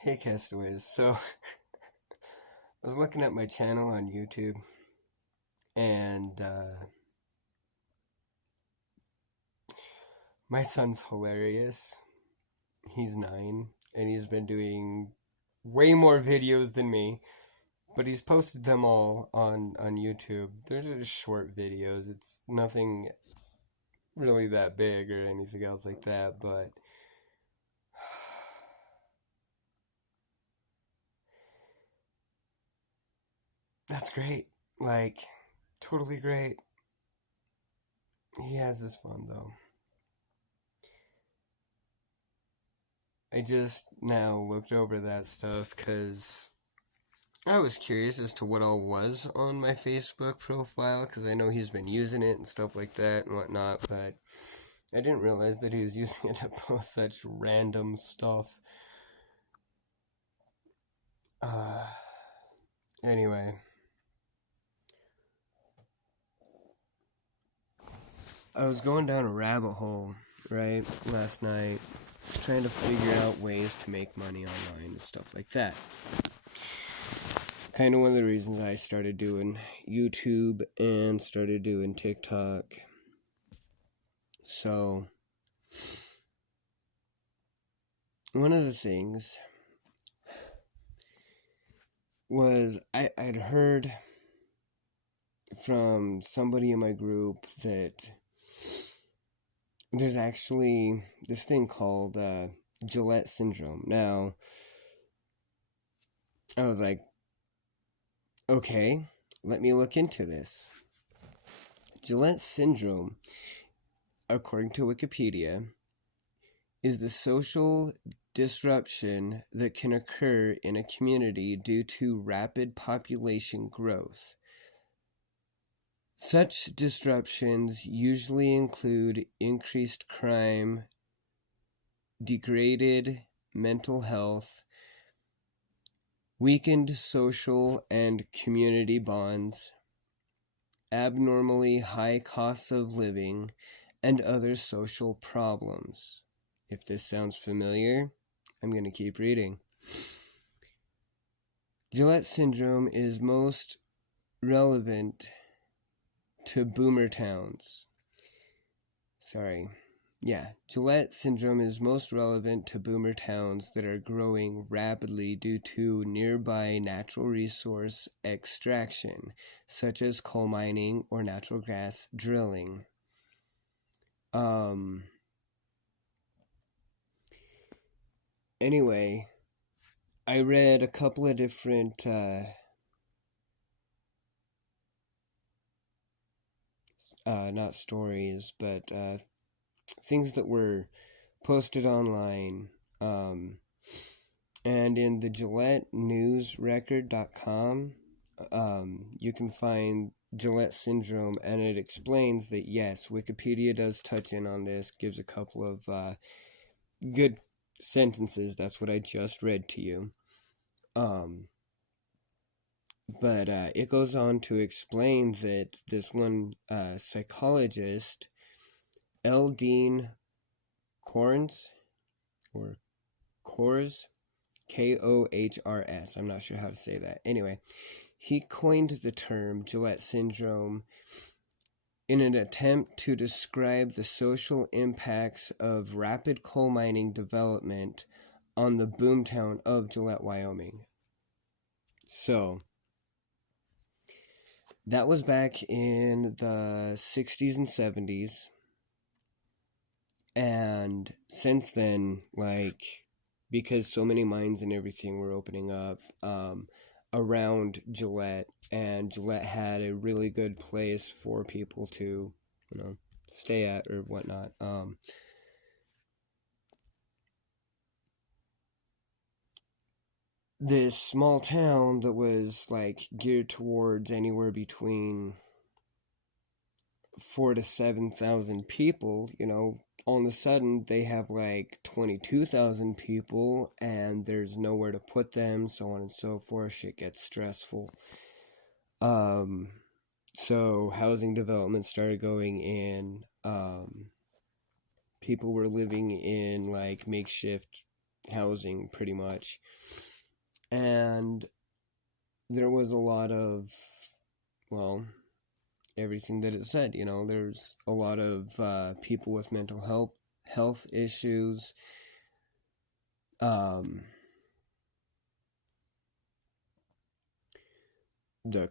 Hey Castaways. So, I was looking at my channel on YouTube, and my son's hilarious. He's 9, and he's been doing way more videos than me, but he's posted them all on YouTube. They're just short videos. It's nothing really that big or anything else like that, but that's great. Like, totally great. He has his fun, though. I just now looked over that stuff because I was curious as to what all was on my Facebook profile because I know he's been using it and stuff like that and whatnot, but I didn't realize that he was using it to post such random stuff. Uh, anyway, I was going down a rabbit hole, right, last night, trying to figure out ways to make money online and stuff like that. Kind of one of the reasons I started doing YouTube and started doing TikTok. So, one of the things was I'd heard from somebody in my group that there's actually this thing called Gillette syndrome. Now, I was like, okay, let me look into this. Gillette syndrome, according to Wikipedia, is the social disruption that can occur in a community due to rapid population growth. Such disruptions usually include increased crime, degraded mental health, weakened social and community bonds, abnormally high costs of living, and other social problems. If this sounds familiar, I'm going to keep reading. Gillette syndrome is most relevant to boomer towns. Gillette syndrome is most relevant to boomer towns that are growing rapidly due to nearby natural resource extraction, such as coal mining or natural gas drilling. Anyway, I read a couple of different not stories, but things that were posted online. And in the GilletteNewsRecord.com, you can find Gillette syndrome, and it explains that yes, Wikipedia does touch in on this, gives a couple of good sentences. That's what I just read to you. But it goes on to explain that this one psychologist, L. Dean Kohrs, or Kohrs, Kohrs, I'm not sure how to say that. Anyway, he coined the term Gillette syndrome in an attempt to describe the social impacts of rapid coal mining development on the boomtown of Gillette, Wyoming. So, that was back in the 60s and 70s. And since then, because so many mines and everything were opening up around Gillette, and Gillette had a really good place for people to, stay at or whatnot. This small town that was geared towards anywhere between 4,000 to 7,000 people, all of a sudden they have 22,000 people and there's nowhere to put them, so on and so forth. Shit gets stressful. So housing development started going in. People were living in makeshift housing pretty much. And there was a lot of, well, everything that it said, there's a lot of people with mental health issues. The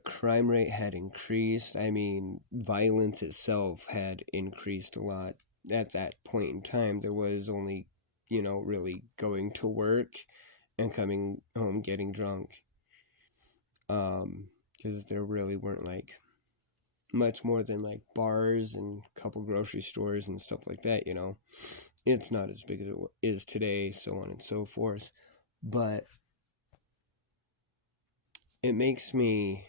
crime rate had increased. I mean, violence itself had increased a lot. At that point in time, there was only, really going to work and coming home getting drunk. Because there really weren't, much more than, bars and a couple grocery stores and stuff like that, It's not as big as it is today, so on and so forth. But it makes me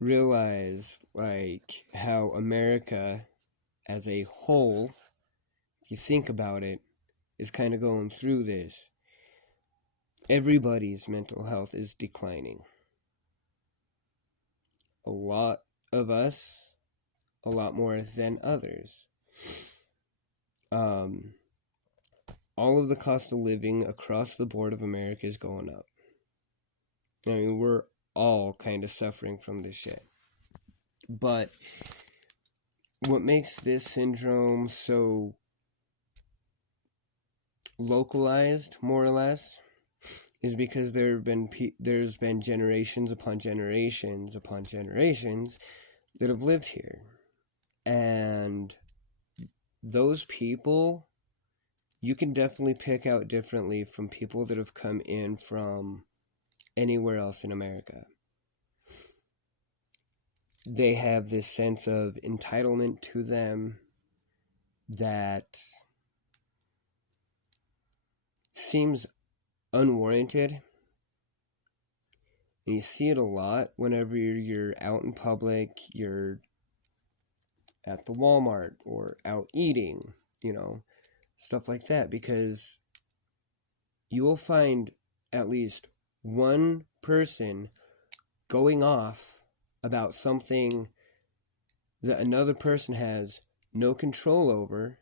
realize, how America as a whole, if you think about it, is kind of going through this. Everybody's mental health is declining. A lot of us, a lot more than others. All of the cost of living across the board of America is going up. I mean, we're all kind of suffering from this shit. But what makes this syndrome so localized, more or less, is because there's been generations upon generations upon generations that have lived here. And those people, you can definitely pick out differently from people that have come in from anywhere else in America. They have this sense of entitlement to them that seems unwarranted. And you see it a lot whenever you're out in public, you're at the Walmart or out eating, stuff like that, because you will find at least one person going off about something that another person has no control over,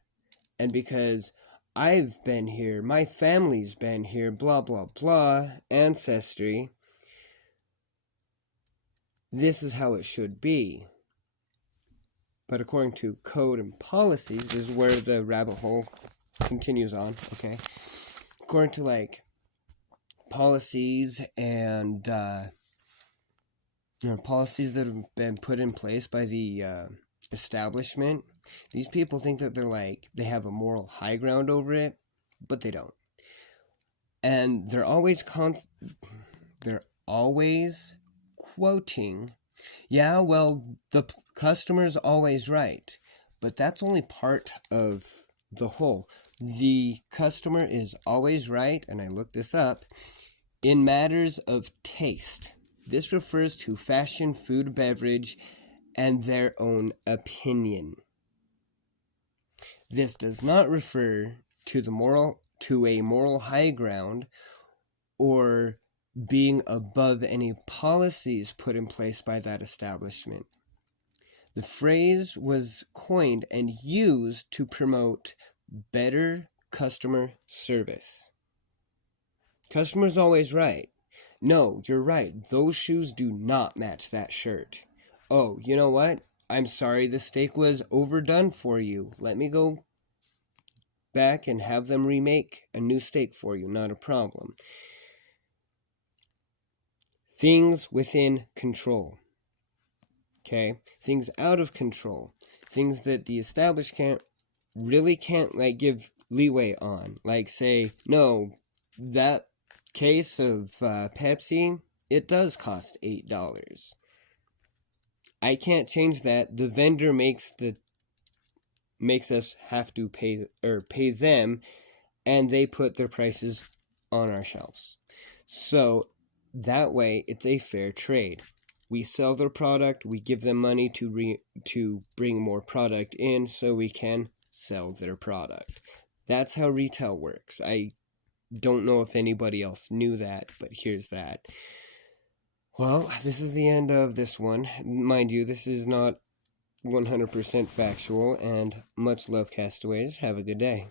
and because I've been here, my family's been here, blah, blah, blah, ancestry, this is how it should be. But according to code and policies, this is where the rabbit hole continues on, okay? According to, policies and, policies that have been put in place by the establishment, these people think that they have a moral high ground over it, but they don't. And they're always quoting, yeah, well, the customer's always right. But that's only part of the whole. The customer is always right, and I looked this up, in matters of taste. This refers to fashion, food, beverage, and their own opinion. This does not refer to a moral high ground or being above any policies put in place by that establishment. The phrase was coined and used to promote better customer service. Customer's always right. No, you're right. Those shoes do not match that shirt. Oh, you know what? I'm sorry the steak was overdone for you. Let me go back and have them remake a new steak for you. Not a problem. Things within control. Okay? Things out of control. Things that the established can't give leeway on. Say, no, that case of Pepsi, it does cost $8. I can't change that. The vendor makes us have to pay them, and they put their prices on our shelves. So that way, it's a fair trade. We sell their product, we give them money to bring more product in so we can sell their product. That's how retail works. I don't know if anybody else knew that, but here's that. Well, this is the end of this one. Mind you, this is not 100% factual, and much love, castaways. Have a good day.